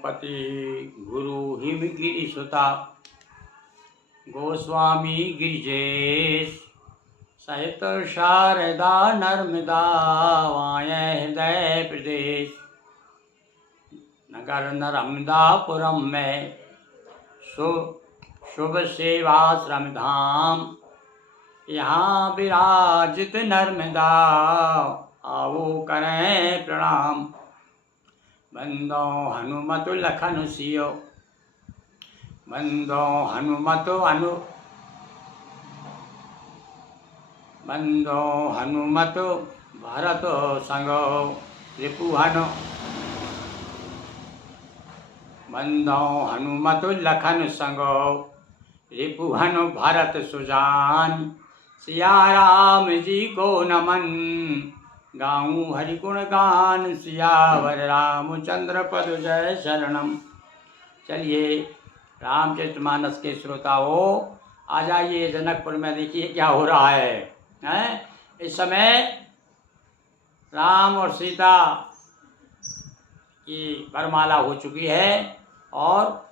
पति गुरु हिमगिरि सुता गोस्वामी गिरिजेश सहित शारदा नर्मदा वाय हृदय प्रदेश नगर नर्मदापुरम में शुभ सेवाश्रम धाम यहाँ विराजित नर्मदा आओ करें प्रणाम। बंदो हनुमत लखन सियो बंदो हनुमत भरत संगो रिपुहन बंदो हनुमत लखन संगो रिपुहन भरत सुजान सिया राम जी को नमन गाऊं हरि गुण गान सियावर रामचंद्र पद जय शरणम। चलिए रामचरितमानस के श्रोताओं, आ जाइए जनकपुर में, देखिए क्या हो रहा है, हैं? इस समय राम और सीता की वरमाला हो चुकी है और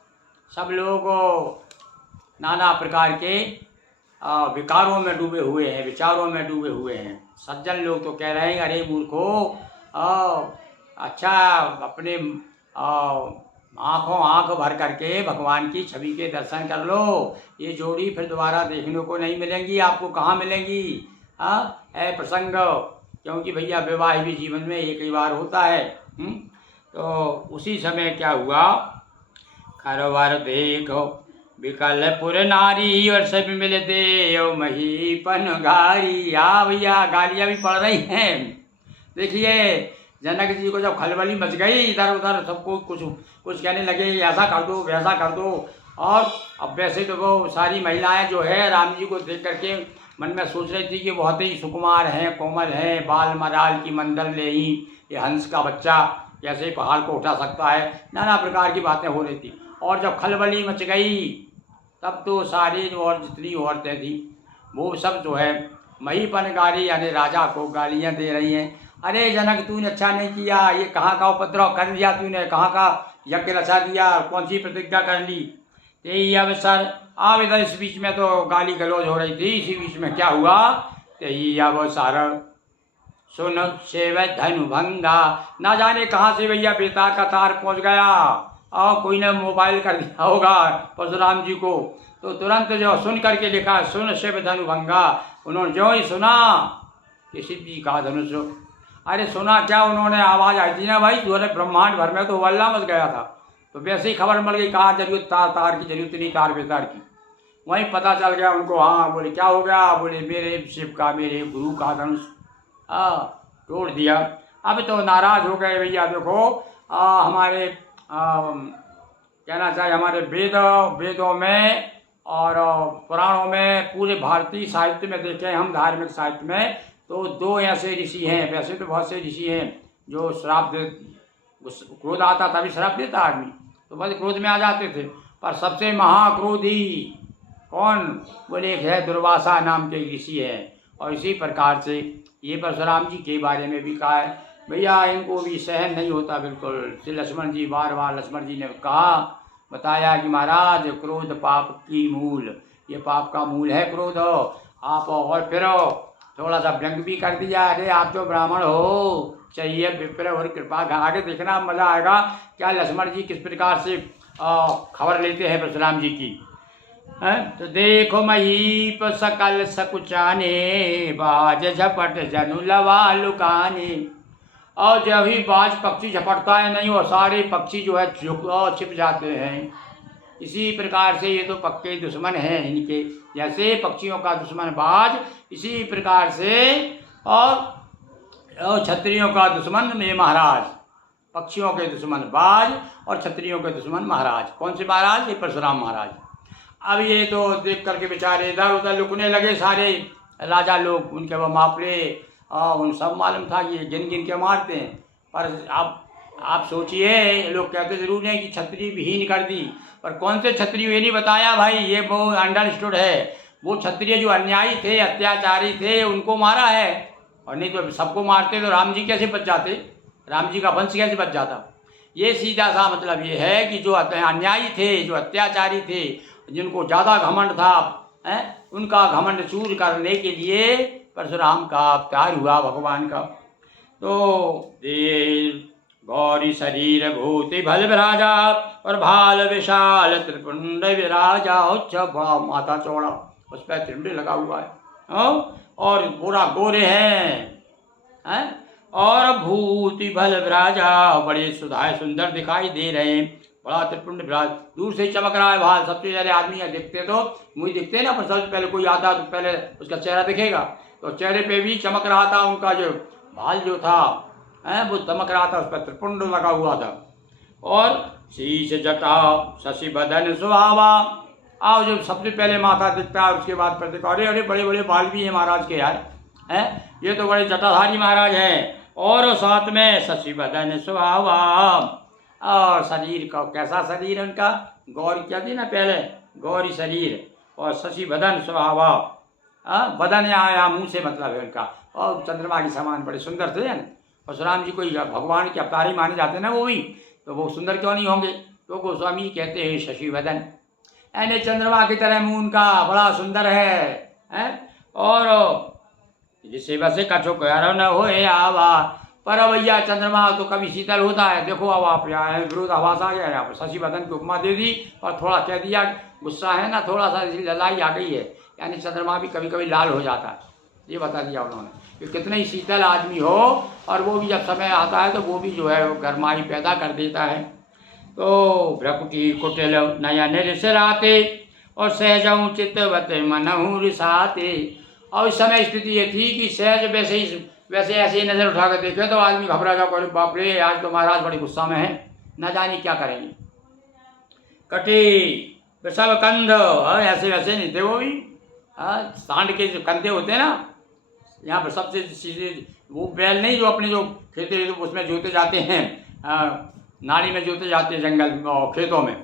सब लोग नाना प्रकार के विकारों में डूबे हुए हैं, विचारों में डूबे हुए हैं। सज्जन लोग तो कह रहे हैं अरे मूर्खो, अच्छा अपने आँख भर करके भगवान की छवि के दर्शन कर लो, ये जोड़ी फिर दोबारा देखने को नहीं मिलेंगी, आपको कहाँ मिलेंगी। है प्रसंग, क्योंकि भैया विवाह भी जीवन में एक ही बार होता है। तो उसी समय क्या हुआ, खरवर देखो विकलपुर नारी और सब मिलते ओ महीपन गारी। भैया गालियाँ भी पड़ रही हैं। देखिए जनक जी को जब खलबली मच गई, इधर उधर सबको कुछ कहने लगे, ऐसा कर दो वैसा कर दो। और अब वैसे तो वो सारी महिलाएं जो है राम जी को देख करके मन में सोच रही थी कि बहुत ही सुकुमार हैं, कोमल हैं, बाल मराल की मंडल ले ही ये हंस का बच्चा कैसे पहाड़ को उठा सकता है, नाना प्रकार की बातें हो रही थी। और जब खलबली मच गई तब तो सारी और जितनी औरतें थी वो सब जो है महीपन गारी यानी राजा को गालियां दे रही हैं। अरे जनक तूने अच्छा नहीं किया, ये कहाँ का उपद्रव कर दिया तूने, कहाँ का यज्ञ रचा दिया, कौन सी प्रतिज्ञा कर ली। यही अवसर अब इधर इस बीच में तो गाली गलौज हो रही थी, इसी बीच में क्या हुआ, यही अवसर सुन सेव धनु भंगा। ना जाने कहाँ से भैया बेतार का तार पहुँच गया और कोई ने मोबाइल कर दिया होगा परशुराम जी को, तो तुरंत जो सुन करके लिखा सुन शिव धनु भंगा। उन्होंने जो ही सुना कि शिव जी का धनुष, अरे सुना क्या, उन्होंने आवाज़ आई थी ना भाई, जो ब्रह्मांड भर में तो हल्ला मच गया था। तो वैसे ही खबर मिल गई, कहाँ जरूरत तार की जरूरत नहीं, तार बेतार की। वहीं पता चल गया उनको। हाँ बोले क्या हो गया, बोले मेरे शिव का, मेरे गुरु का धनुष तोड़ दिया। अब तो नाराज हो गए भैया। देखो हमारे कहना चाहिए हमारे वेदों में और पुराणों में, पूरे भारतीय साहित्य में देखें हम, धार्मिक साहित्य में, तो दो ऐसे ऋषि हैं। वैसे तो बहुत से ऋषि हैं जो श्राप दे, क्रोध आता तभी श्राप देता आदमी, तो बस क्रोध में आ जाते थे। पर सबसे महाक्रोधी कौन, बोले एक है दुर्वासा नाम के ऋषि है। और इसी प्रकार से ये परशुराम जी के बारे में भी कहा है भैया, इनको भी सहन नहीं होता बिल्कुल। श्री लक्ष्मण जी बार लक्ष्मण जी ने कहा, बताया कि महाराज क्रोध पाप की मूल, ये पाप का मूल है क्रोध। आप और फिर थोड़ा सा व्यंग भी कर दिया, अरे आप तो ब्राह्मण हो, चाहिए विप्र और कृपा। आगे देखना मजा आएगा क्या लक्ष्मण जी किस प्रकार से खबर लेते हैं परशुराम जी की। तो देखो महीप सकल सकुचाने बाज झपट जनु लवा लुकाने। और जब ही बाज पक्षी झपटता है नहीं, और सारे पक्षी जो है छिप जाते हैं। इसी प्रकार से ये तो पक्के दुश्मन हैं इनके, जैसे पक्षियों का दुश्मन बाज, इसी प्रकार से और क्षत्रियों का दुश्मन ये महाराज। पक्षियों के दुश्मन बाज और क्षत्रियों के दुश्मन महाराज। कौन से महाराज, ये परशुराम महाराज। अब ये तो देख करके बेचारे इधर उधर लुकने लगे सारे राजा लोग, उनके वो मापले उन सब मालूम था कि गिन गिन के मारते हैं। पर अब आप सोचिए, लोग कहते जरूर हैं कि क्षत्रिय विहीन कर दी, पर कौन से क्षत्रिय ये नहीं बताया भाई, ये वो अंडरस्टूड है। वो क्षत्रिय जो अन्यायी थे, अत्याचारी थे, उनको मारा है। और नहीं तो सबको मारते तो राम जी कैसे बच जाते, राम जी का वंश कैसे बच जाता। ये सीधा सा मतलब ये है कि जो अन्यायी थे, जो अत्याचारी थे, जिनको ज़्यादा घमंड था, उनका घमंड चूर करने के लिए परशुराम का अवतार हुआ भगवान का। तो देव गौरी शरीर भूति भल विराजा और भाल विशाल त्रिपुंड विराजा। बड़ा माथा चौड़ा, उस पर त्रिपुंड लगा हुआ है, और पूरा गोरे हैं, और भूति भल विराजा, बड़े सुधाए सुंदर दिखाई दे रहे हैं। बड़ा त्रिपुंड विराज दूर से चमक रहा है भाल। सबसे पहले आदमी दिखते तो मुझे दिखते ना, पर सबसे पहले कोई आता तो पहले उसका चेहरा दिखेगा। तो चेहरे पे भी चमक रहा था, उनका जो भाल जो था वो चमक रहा था, उस पर त्रिपुंड लगा हुआ था। और शीश जटा शशि बदन सुहावा। आओ, जो सबसे पहले माथा दिखता है, उसके बाद पर दिखा, अरे बड़े बड़े बाल भी हैं महाराज के यार, हैं ये तो बड़े जटाधारी महाराज हैं। और साथ में शशि बदन सुहावा, और शरीर का कैसा शरीर है उनका, गौरी क्या थी ना पहले, गौरी शरीर, और शशि बदन सुहावा, बदन यहाँ मुँह से मतलब है उनका, और चंद्रमा के समान बड़े सुंदर थे। परशुराम जी कोई भगवान के अवतार ही माने जाते ना वो भी, तो वो सुंदर क्यों नहीं होंगे। तो गोस्वामी कहते हैं शशि बदन, यानी चंद्रमा की तरह मुँह उनका बड़ा सुंदर है, और जिसे वैसे कछो कह न हो आवा। पर भैया चंद्रमा तो कभी शीतल होता है, देखो अब आप यहाँ है विरोधाभास आ गया यहाँ पर। शशि बदन की उपमा दे दी और थोड़ा कह दिया, गुस्सा है ना, थोड़ा सा ललाई आ गई है, यानी चंद्रमा भी कभी कभी लाल हो जाता है, ये बता दिया उन्होंने कि कितने ही शीतल आदमी हो, और वो भी जब समय आता है तो वो भी जो है गर्माई पैदा कर देता है। तो भ्रकुटी कुटिल नयन रिसराते, और सहजऊ चित्तवत मनहु रिसाते। और इस समय स्थिति ये थी कि सहज वैसे ऐसे ही नज़र उठा कर देखे तो आदमी घबरा जाओ, अरे बाप रे आज तो महाराज बड़े गुस्सा में है, न जाने क्या करेंगे। कटे वृषभ कंध, ऐसे वैसे नहीं थे वो भी, सांड के जो कंधे होते हैं ना, यहाँ पर सबसे सीधे वो बैल नहीं जो अपने जो खेते उसमें जोते जाते हैं, नाड़ी में जोते जाते हैं जंगल में खेतों में।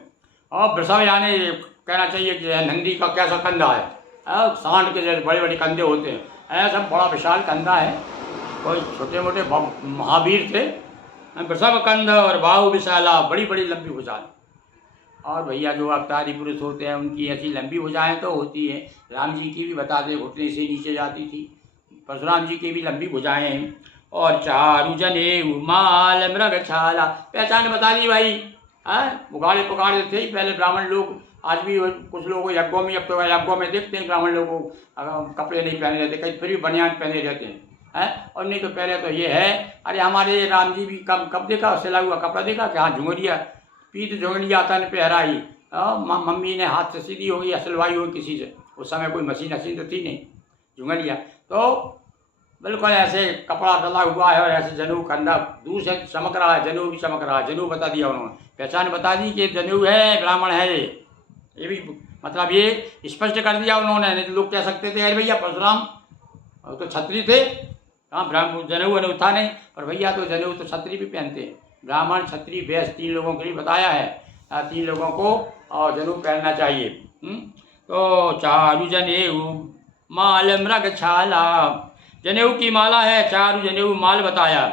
और वृषभ यानी कहना चाहिए कि नंदी का कैसा कंधा है, सांड के जैसे बड़े बड़े कंधे होते हैं, ऐसा बड़ा विशाल कंधा है। कोई छोटे मोटे महावीर थे। वृषभ कंध और बाहु विशाला, बड़ी बड़ी लंबी भुजाएं। और भैया जो अवतारी पुरुष होते हैं उनकी ऐसी लंबी भुजाएं तो होती हैं। राम जी की भी बता दें, घुटने से नीचे जाती थी। परशुराम जी की भी लंबी भुजाएं हैं। और चारु जनेऊ माल मृग छाला, पहचान बता दी भाई, उगाड़े पुगाड़े थे ही पहले ब्राह्मण लोग। आज भी कुछ लोग यज्ञों में, अब तो यज्ञों में देखते हैं ब्राह्मण लोगों को कपड़े नहीं पहने रहते, कहीं फिर भी बनियान पहने रहते हैं, और नहीं तो पहले तो ये है। अरे हमारे राम जी भी कब देखा सिला हुआ कपड़ा देखा कि हाँ झुंगरिया, पीठ झुंगरिया तन पे हराई, मम्मी ने हाथ से सीधी होगी या सिलवाई होगी किसी से, उस समय कोई मशीन तो थी नहीं, झुंगरिया तो बिल्कुल ऐसे कपड़ा डला हुआ है, और ऐसे जनेऊ कंधा दूर से चमक रहा है, जनेऊ भी चमक रहा है, जनेऊ बता दिया उन्होंने, पहचान बता दी कि जनेऊ है, ब्राह्मण है ये भी मतलब ये स्पष्ट कर दिया उन्होंने। नहीं तो लोग कह सकते थे अरे भैया परशुराम तो छत्री थे, हाँ ब्राह्मण जनेऊ अनेऊ था नहीं, पर भैया तो जनेऊ तो छत्री भी पहनते हैं, ब्राह्मण छत्री वैश्य 3 लोगों के लिए बताया है, 3 लोगों को और जनेऊ पहनना चाहिए। तो चारु जनेऊ माल मृग छाला, जनेऊ की माला है, चारु जनेऊ माल बताया।